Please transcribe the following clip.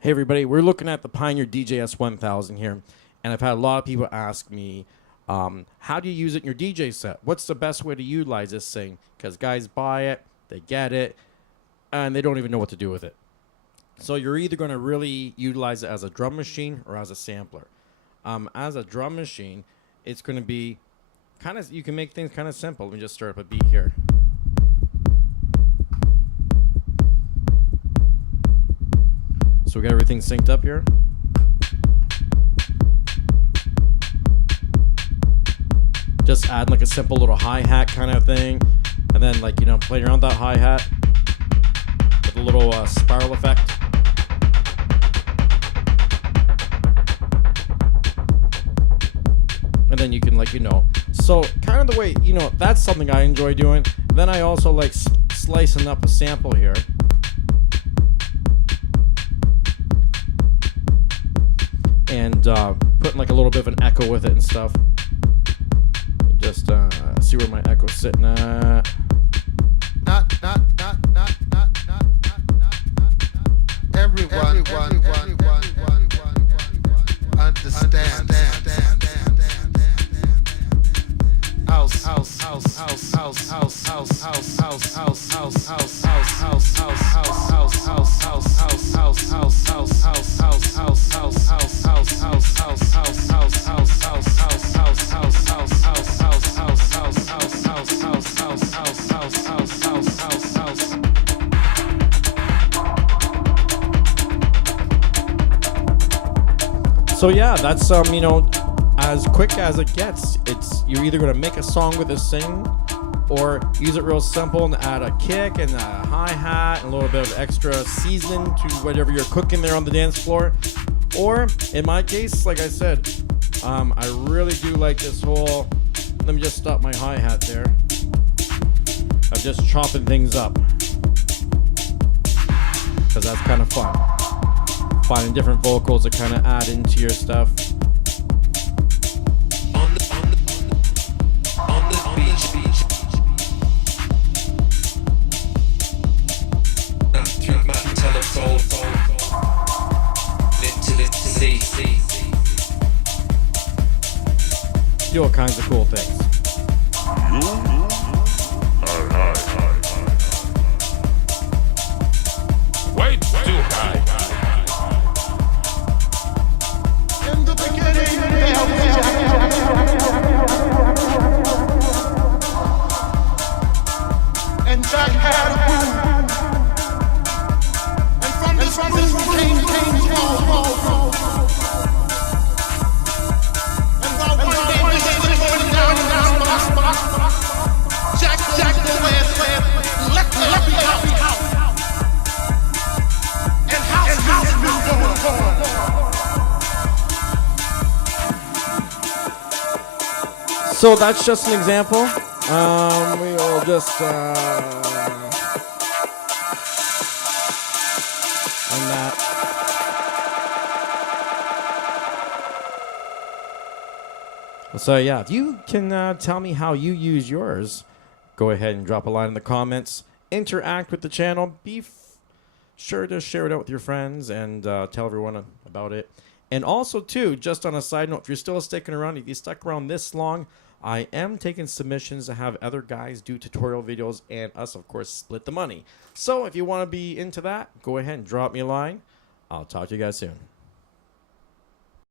Hey everybody, we're looking at the Pioneer DJS-1000 here, and I've had a lot of people ask me, how do you use it in your DJ set? What's the best way to utilize this thing? Because guys buy it, they get it, and they don't even know what to do with it. So you're either going to really utilize it as a drum machine or as a sampler. As a drum machine, it's going to be kind of, you can make things kind of simple. Let me just start up a beat here. So we got everything synced up here. Just add like a simple little hi-hat kind of thing. And then like, you know, play around that hi-hat with a little spiral effect. And then you can like, you know, so kind of the way, you know, that's something I enjoy doing. Then I also like slicing up a sample here. And putting like a little bit of an echo with it and stuff. Just see where my echo's sitting at. Everyone understand. So yeah, that's you know, as quick as it gets. It's you're either gonna make a song with this thing, or use it real simple and add a kick and a hi-hat and a little bit of extra seasoning to whatever you're cooking there on the dance floor. Or in my case, like I said, I really do like this whole. Let me just stop my hi-hat there. I'm just chopping things up because that's kind of fun. Finding different vocals to kind of add into your stuff. On the beach. Now through my telephone into the sea. Do all kinds of cool things. Way too high. And Jack had a boom. And from this boom came small. And while one day we was going down, Jack the last let me out. And house been going. So that's just an example. We'll just and that. So yeah, if you can tell me how you use yours, go ahead and drop a line in the comments. Interact with the channel. Be sure to share it out with your friends and tell everyone about it. And also, too, just on a side note, if you're still sticking around, if you stuck around this long, I am taking submissions to have other guys do tutorial videos and us, of course, split the money. So if you want to be into that, go ahead and drop me a line. I'll talk to you guys soon.